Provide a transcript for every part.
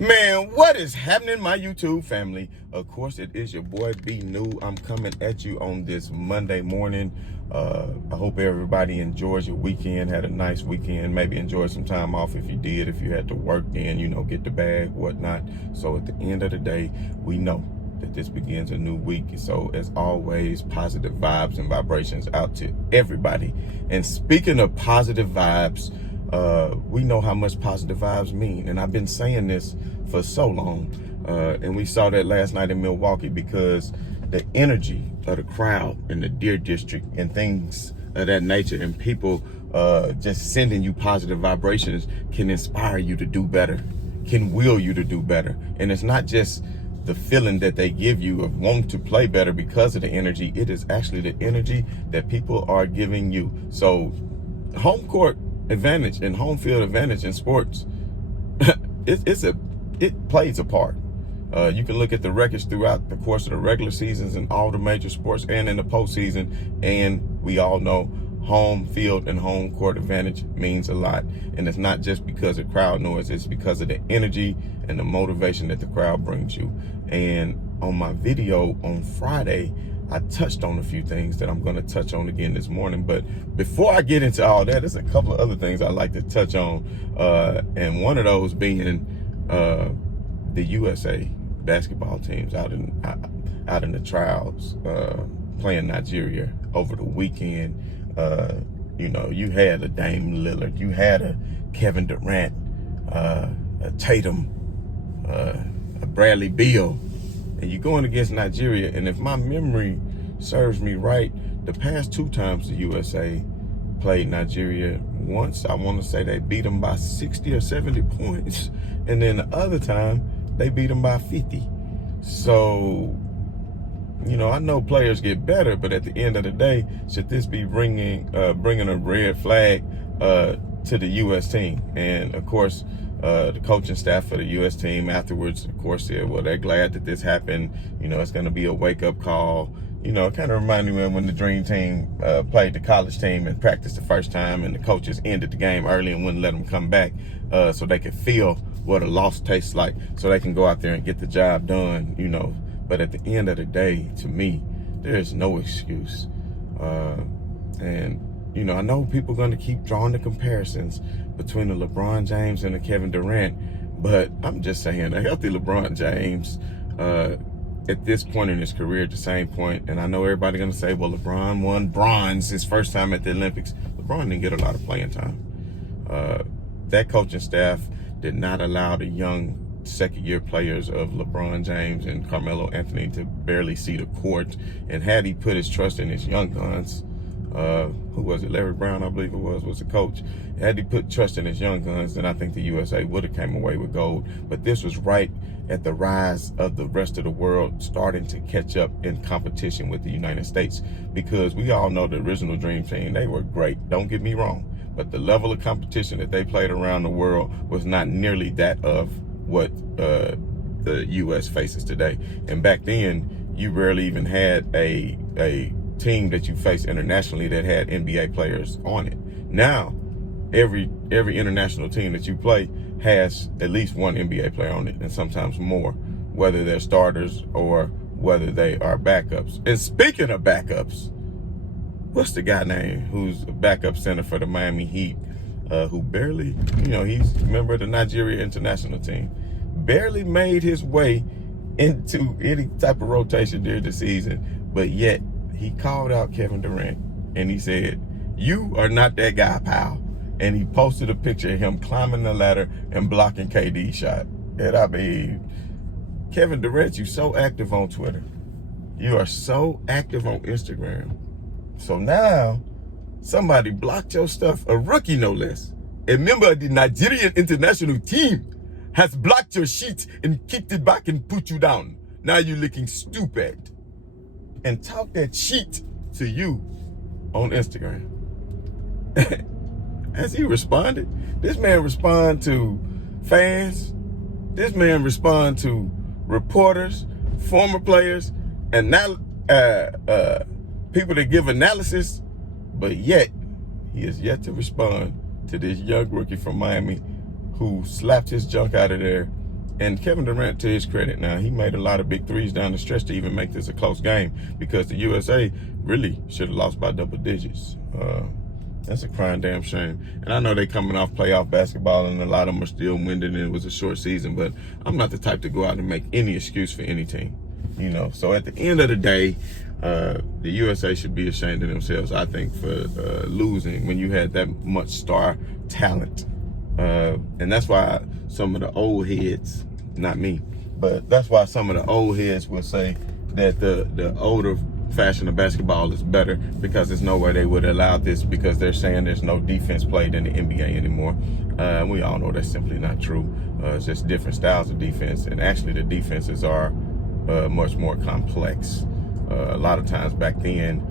Man, what is happening, my YouTube family? Of course, it is your boy B New. I'm coming at you on this Monday morning. I hope everybody enjoys your weekend, had a nice weekend, maybe enjoyed some time off if you did, if you had to work, then, get the bag, whatnot. So at the end of the day, we know that this begins a new week. So as always, positive vibes and vibrations out to everybody. And speaking of positive vibes, we know how much positive vibes mean. And I've been saying this for so long. And we saw that last night in Milwaukee because the energy of the crowd in the Deer District and things of that nature and people just sending you positive vibrations can inspire you to do better, can will you to do better. And it's not just the feeling that they give you of wanting to play better because of the energy. It is actually the energy that people are giving you. So home court advantage and home field advantage in sports, it plays a part. You can look at the records throughout the course of the regular seasons in all the major sports and in the postseason, and we all know home field and home court advantage means a lot. And it's not just because of crowd noise, it's because of the energy and the motivation that the crowd brings you. And on my video on Friday, I touched on a few things that I'm going to touch on again this morning. But before I get into all that, there's a couple of other things I'd like to touch on. And one of those being the USA basketball teams out in the trials playing Nigeria over the weekend. You had a Dame Lillard, you had a Kevin Durant, a Tatum, a Bradley Beal, and you're going against Nigeria. And if my memory serves me right, the past two times the USA played Nigeria, once I want to say they beat them by 60 or 70 points, and then the other time they beat them by 50. So, I know players get better, but at the end of the day, should this be bringing a red flag to the U.S. team? And of course, the coaching staff for the U.S. team afterwards, of course, said, well, they're glad that this happened. It's going to be a wake-up call. It kind of reminded me of when the Dream Team played the college team and practiced the first time, and the coaches ended the game early and wouldn't let them come back so they could feel what a loss tastes like, so they can go out there and get the job done, But at the end of the day, to me, there is no excuse. And I know people are going to keep drawing the comparisons between the LeBron James and the Kevin Durant, but I'm just saying, a healthy LeBron James, at this point in his career, at the same point, and I know everybody's going to say, well, LeBron won bronze his first time at the Olympics. LeBron didn't get a lot of playing time. That coaching staff did not allow the young second-year players of LeBron James and Carmelo Anthony to barely see the court. And had he put his trust in his young guns, who was it? Larry Brown, I believe it was the coach. Had he put trust in his young guns, then I think the USA would have came away with gold. But this was right at the rise of the rest of the world starting to catch up in competition with the United States, because we all know the original Dream Team, they were great. Don't get me wrong. But the level of competition that they played around the world was not nearly that of what the U.S. faces today. And back then, you rarely even had a team that you faced internationally that had NBA players on it. Now, every international team that you play has at least one NBA player on it, and sometimes more, whether they're starters or whether they are backups. And speaking of backups, what's the guy name who's a backup center for the Miami Heat, who barely, he's a member of the Nigeria international team, barely made his way into any type of rotation during the season, but yet he called out Kevin Durant and he said, "You are not that guy, pal." And he posted a picture of him climbing the ladder and blocking KD's shot. And I mean, Kevin Durant, you so active on Twitter. You are so active on Instagram. So now, somebody blocked your stuff, a rookie no less. A member of the Nigerian international team has blocked your sheet and kicked it back and put you down. Now you're looking stupid. And talk that shit to you on Instagram. As he responded, this man responded to fans. This man responded to reporters, former players, and now people that give analysis, but yet he has yet to respond to this young rookie from Miami who slapped his junk out of there And Kevin Durant, to his credit now, he made a lot of big threes down the stretch to even make this a close game, because the USA really should have lost by double digits. That's a crying damn shame. And I know they coming off playoff basketball and a lot of them are still winded and it was a short season, but I'm not the type to go out and make any excuse for any team, you know. So at the end of the day, the USA should be ashamed of themselves, I think, for losing when you had that much star talent. And that's why some of the old heads, not me, but that's why some of the old heads will say that the older fashion of basketball is better, because there's no way they would allow this, because they're saying there's no defense played in the NBA anymore. We all know that's simply not true. It's just different styles of defense, and actually the defenses are much more complex. A lot of times back then,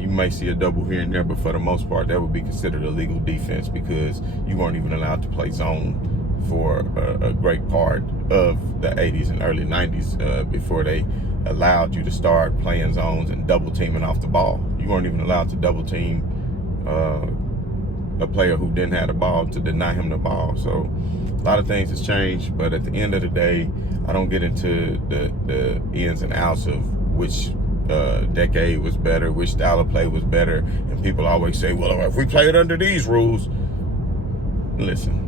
you may see a double here and there, but for the most part, that would be considered a legal defense, because you weren't even allowed to play zone for a great part of the 80s and early 90s before they allowed you to start playing zones and double teaming off the ball. You weren't even allowed to double team a player who didn't have the ball, to deny him the ball. So a lot of things has changed, but at the end of the day, I don't get into the ins and outs of which decade was better, which style of play was better. And people always say, well, if we played under these rules, listen,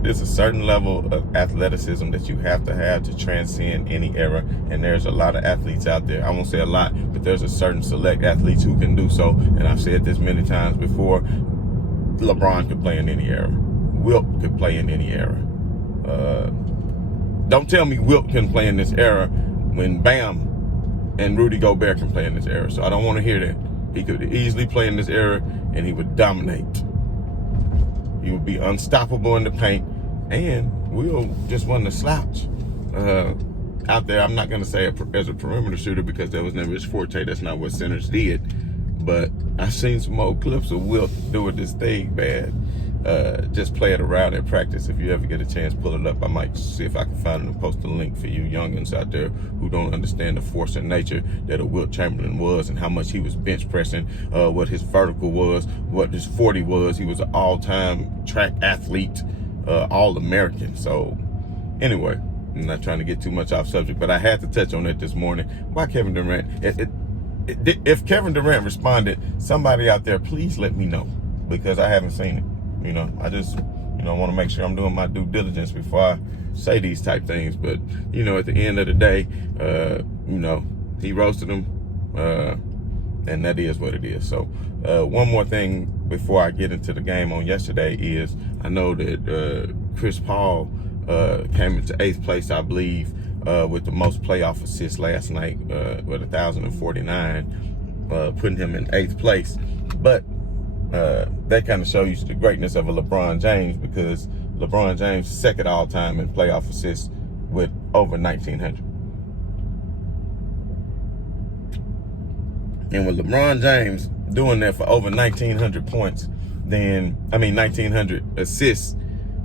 there's a certain level of athleticism that you have to transcend any era, and there's a lot of athletes out there. I won't say a lot, but there's a certain select athletes who can do so, and I've said this many times before. LeBron could play in any era. Wilt could play in any era. Don't tell me Wilt can play in this era when Bam and Rudy Gobert can play in this era. So I don't want to hear that. He could easily play in this era, and he would dominate. He would be unstoppable in the paint, and Will just wasn't a slouch out there. I'm not going to say as a perimeter shooter, because that was never his forte. That's not what centers did. But I've seen some old clips of Will doing this thing, man. Just play it around in practice. If you ever get a chance, pull it up. I might see if I can find it and post a link for you youngins out there who don't understand the force and nature that a Wilt Chamberlain was, and how much he was bench pressing, what his vertical was, what his 40 was. He was an all-time track athlete, all-American. So anyway, I'm not trying to get too much off subject, but I had to touch on it this morning. Why Kevin Durant? If Kevin Durant responded, somebody out there, please let me know, because I haven't seen it. You know, I just, want to make sure I'm doing my due diligence before I say these type things. But, at the end of the day, he roasted him, and that is what it is. So one more thing before I get into the game on yesterday is, I know that Chris Paul came into 8th place, I believe, with the most playoff assists last night, with 1,049, putting him in 8th place. But that kind of shows you the greatness of a LeBron James, because LeBron James is second all time in playoff assists with over 1,900. And with LeBron James doing that for over 1,900 points, 1,900 assists,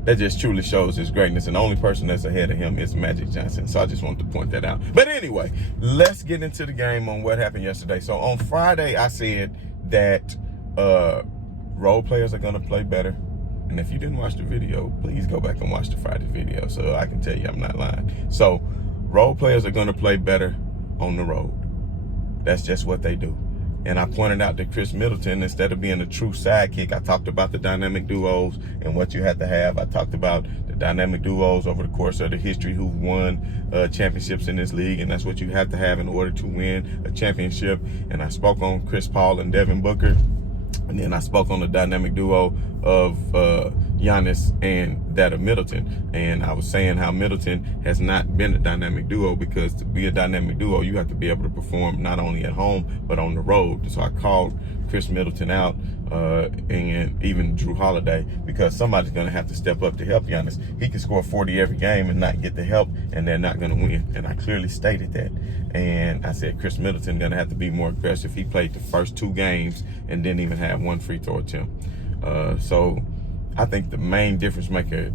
that just truly shows his greatness. And the only person that's ahead of him is Magic Johnson. So I just wanted to point that out. But anyway, let's get into the game on what happened yesterday. So on Friday, I said that role players are going to play better. And if you didn't watch the video, please go back and watch the Friday video so I can tell you I'm not lying. So role players are going to play better on the road. That's just what they do. And I pointed out that Chris Middleton, instead of being a true sidekick, I talked about the dynamic duos and what you have to have. I talked about the dynamic duos over the course of the history who've won championships in this league, and that's what you have to have in order to win a championship. And I spoke on Chris Paul and Devin Booker. And then I spoke on the dynamic duo of Giannis and that of Middleton. And I was saying how Middleton has not been a dynamic duo, because to be a dynamic duo, you have to be able to perform not only at home, but on the road. So I called Chris Middleton out and even Drew Holiday, because somebody's going to have to step up to help Giannis. He can score 40 every game and not get the help, and they're not going to win. And I clearly stated that. And I said Chris Middleton going to have to be more aggressive. He played the first 2 games and didn't even have 1 free throw attempt. So I think the main difference maker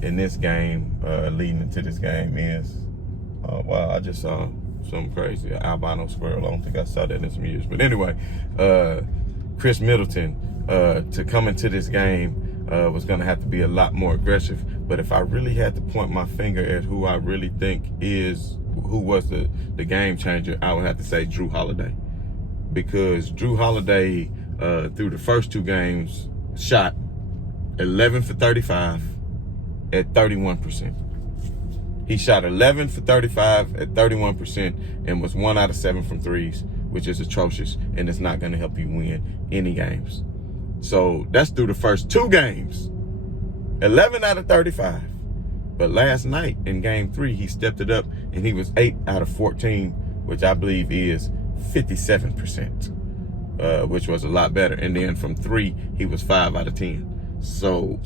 in this game, leading into this game, is, wow, I just saw something crazy, an albino squirrel. I don't think I saw that in some years. But anyway, Chris Middleton, to come into this game, was going to have to be a lot more aggressive, But if I really had to point my finger at who I really think who was the game changer, I would have to say Jrue Holiday. Because Jrue Holiday, through the first 2 games, shot 11 for 35 at 31%. He shot 11 for 35 at 31% and was 1 out of 7 from threes, which is atrocious, and it's not going to help you win any games. So that's through the first 2 games, 11 out of 35. But last night in game 3, he stepped it up and he was 8 out of 14, which I believe is 57%, which was a lot better. And then from 3, he was 5 out of 10. So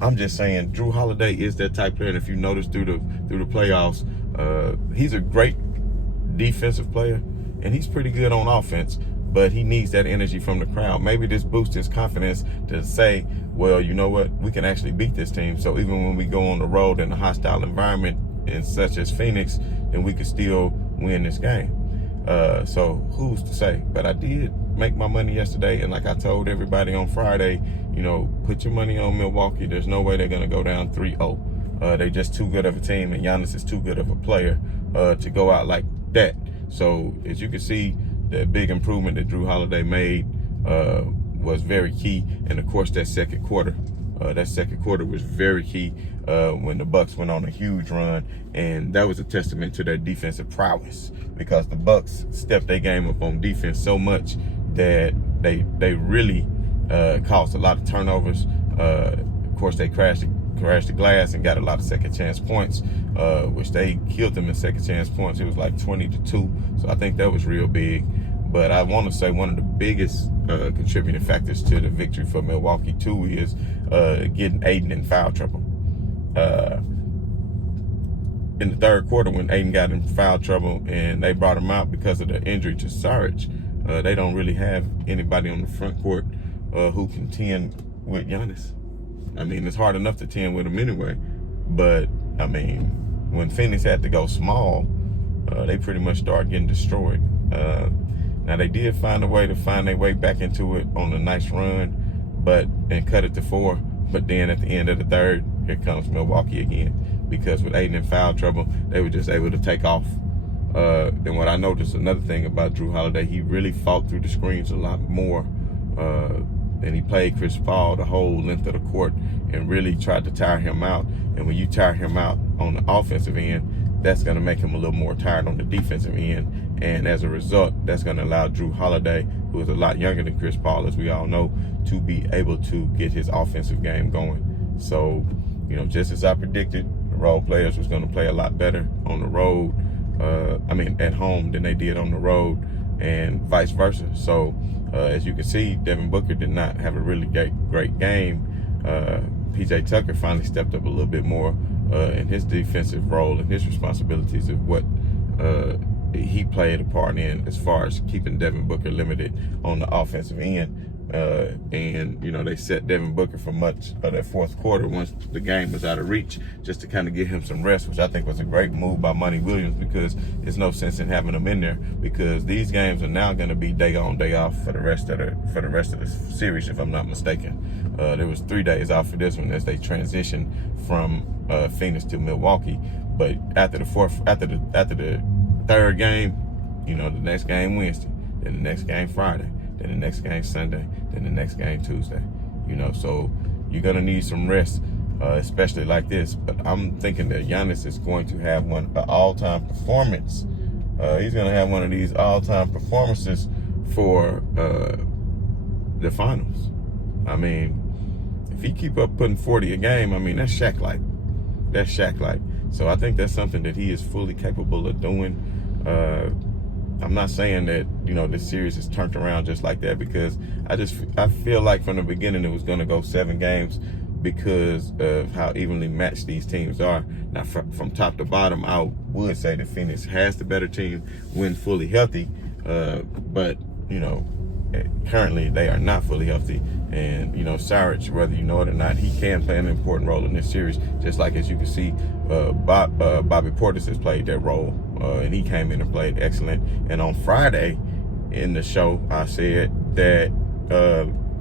I'm just saying, Jrue Holiday is that type player. And if you notice through the playoffs, he's a great defensive player, and he's pretty good on offense. But he needs that energy from the crowd. Maybe this boosts his confidence to say, well, you know what? We can actually beat this team. So even when we go on the road in a hostile environment, in such as Phoenix, then we could still win this game. So who's to say? But I did make my money yesterday, and like I told everybody on Friday, put your money on Milwaukee. There's no way they're going to go down 3-0. They're just too good of a team, and Giannis is too good of a player to go out like that. So as you can see, the big improvement that Jrue Holiday made was very key. And of course, that second quarter was very key when the Bucks went on a huge run, and that was a testament to their defensive prowess, because the Bucks stepped their game up on defense so much that they really caused a lot of turnovers. Of course, they crashed the glass and got a lot of second chance points, which they killed them in second chance points. It was like 20-2, so I think that was real big. But I want to say one of the biggest contributing factors to the victory for Milwaukee too is getting Aiden in foul trouble. In the third quarter, when Aiden got in foul trouble and they brought him out because of the injury to Saric, they don't really have anybody on the front court who can tend with Giannis. I mean, it's hard enough to tend with him anyway. But, I mean, when Phoenix had to go small, they pretty much started getting destroyed. Now, they did find a way to find their way back into it on a nice run, and cut it to 4. But then at the end of the third, here comes Milwaukee again. Because with Aiden in foul trouble, they were just able to take off. Then what I noticed, another thing about Jrue Holiday, he really fought through the screens a lot more. And he played Chris Paul the whole length of the court and really tried to tire him out. And when you tire him out on the offensive end, that's going to make him a little more tired on the defensive end. And as a result, that's going to allow Jrue Holiday, who is a lot younger than Chris Paul, as we all know, to be able to get his offensive game going. So, just as I predicted, the role players was going to play a lot better on the road, at home than they did on the road, and vice versa. So, as you can see, Devin Booker did not have a really great game. PJ Tucker finally stepped up a little bit more in his defensive role and his responsibilities of what he played a part in as far as keeping Devin Booker limited on the offensive end. They set Devin Booker for much of that fourth quarter once the game was out of reach, just to kind of give him some rest, which I think was a great move by Monty Williams, because there's no sense in having him in there, because these games are now going to be day on, day off for the rest of the series, if I'm not mistaken. There was 3 days off for this one as they transitioned from Phoenix to Milwaukee. But after the third game, the next game Wednesday, then the next game Friday, then the next game Sunday, then the next game Tuesday. So you're going to need some rest, especially like this. But I'm thinking that Giannis is going to have an all-time performance. He's going to have one of these all-time performances for the finals. I mean, if he keep up putting 40 a game, I mean, that's Shaq-like. That's Shaq-like. So I think that's something that he is fully capable of doing. I'm not saying that, this series is turned around just like that, because I feel like from the beginning it was going to go 7 games because of how evenly matched these teams are. Now, from top to bottom, I would say that Phoenix has the better team when fully healthy. But, currently they are not fully healthy. And, Saric, whether you know it or not, he can play an important role in this series. Just like, as you can see, Bobby Portis has played that role. And he came in and played excellent. And on Friday in the show, I said that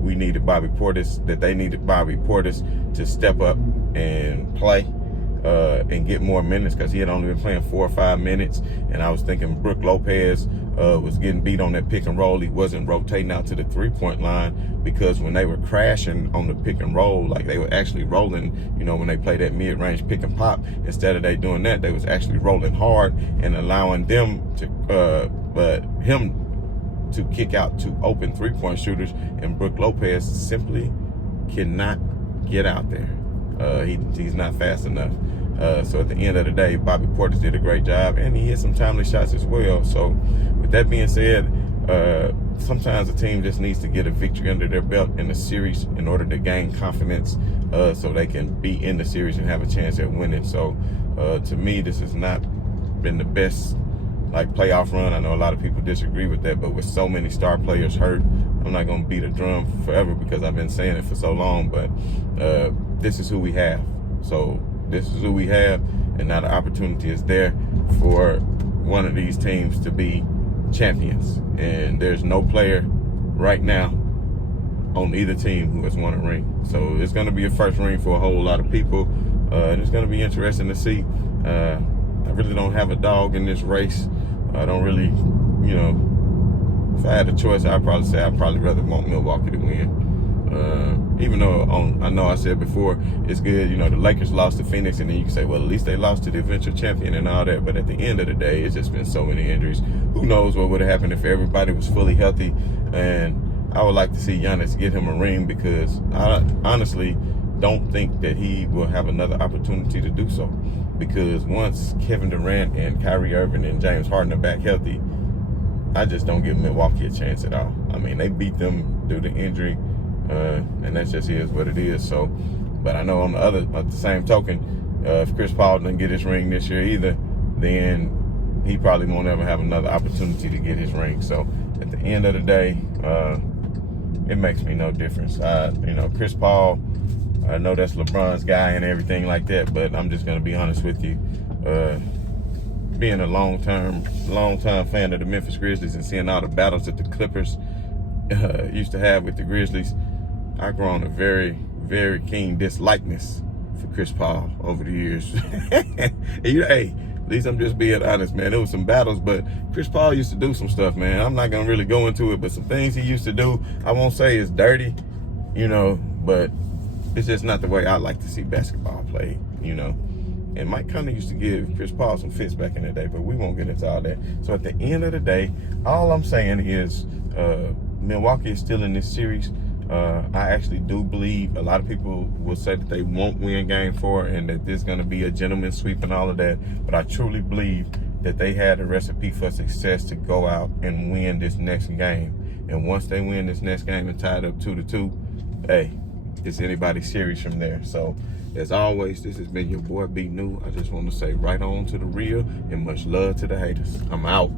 we needed Bobby Portis, that they needed Bobby Portis to step up and play and get more minutes, because he had only been playing 4 or 5 minutes. And I was thinking Brook Lopez was getting beat on that pick and roll. He wasn't rotating out to the 3-point line, because when they were crashing on the pick and roll, like they were actually rolling, when they play that mid-range pick and pop, instead of they doing that, they was actually rolling hard and allowing them to, him to kick out to open 3-point shooters, and Brook Lopez simply cannot get out there. He's not fast enough. So at the end of the day, Bobby Portis did a great job, and he hit some timely shots as well. So with that being said, sometimes a team just needs to get a victory under their belt in the series in order to gain confidence, so they can be in the series and have a chance at winning. So to me, this has not been the best playoff run. I know a lot of people disagree with that, but with so many star players hurt, I'm not going to beat a drum forever because I've been saying it for so long. But this is who we have. So this is who we have, and now the opportunity is there for one of these teams to be champions. And there's no player right now on either team who has won a ring. So it's going to be a first ring for a whole lot of people, and it's going to be interesting to see. I really don't have a dog in this race. I don't really, if I had a choice, I'd probably say I'd probably rather want Milwaukee to win. Even though I know I said before, it's good, the Lakers lost to Phoenix, and then you can say, well, at least they lost to the eventual champion and all that. But at the end of the day, it's just been so many injuries. Who knows what would have happened if everybody was fully healthy? And I would like to see Giannis get him a ring, because I honestly don't think that he will have another opportunity to do so. Because once Kevin Durant and Kyrie Irving and James Harden are back healthy, I just don't give Milwaukee a chance at all. I mean, they beat them due to injury, and that just is what it is. So, but I know at the same token, if Chris Paul doesn't get his ring this year either, then he probably won't ever have another opportunity to get his ring. So at the end of the day, it makes me no difference. Chris Paul, I know that's LeBron's guy and everything like that, but I'm just going to be honest with you. Being a long-time fan of the Memphis Grizzlies and seeing all the battles that the Clippers used to have with the Grizzlies, I've grown a very, very keen dislikeness for Chris Paul over the years. Hey, at least I'm just being honest, man. There was some battles, but Chris Paul used to do some stuff, man. I'm not going to really go into it, but some things he used to do, I won't say it's dirty, but it's just not the way I like to see basketball played, And Mike Conley used to give Chris Paul some fits back in the day, but we won't get into all that. So at the end of the day, all I'm saying is Milwaukee is still in this series. I actually do believe a lot of people will say that they won't win Game 4 and that there's going to be a gentleman's sweep and all of that. But I truly believe that they had a recipe for success to go out and win this next game. And once they win this next game and tie it up 2-2, hey, it's anybody's series from there. So as always, this has been your boy B New. I just want to say right on to the real and much love to the haters. I'm out.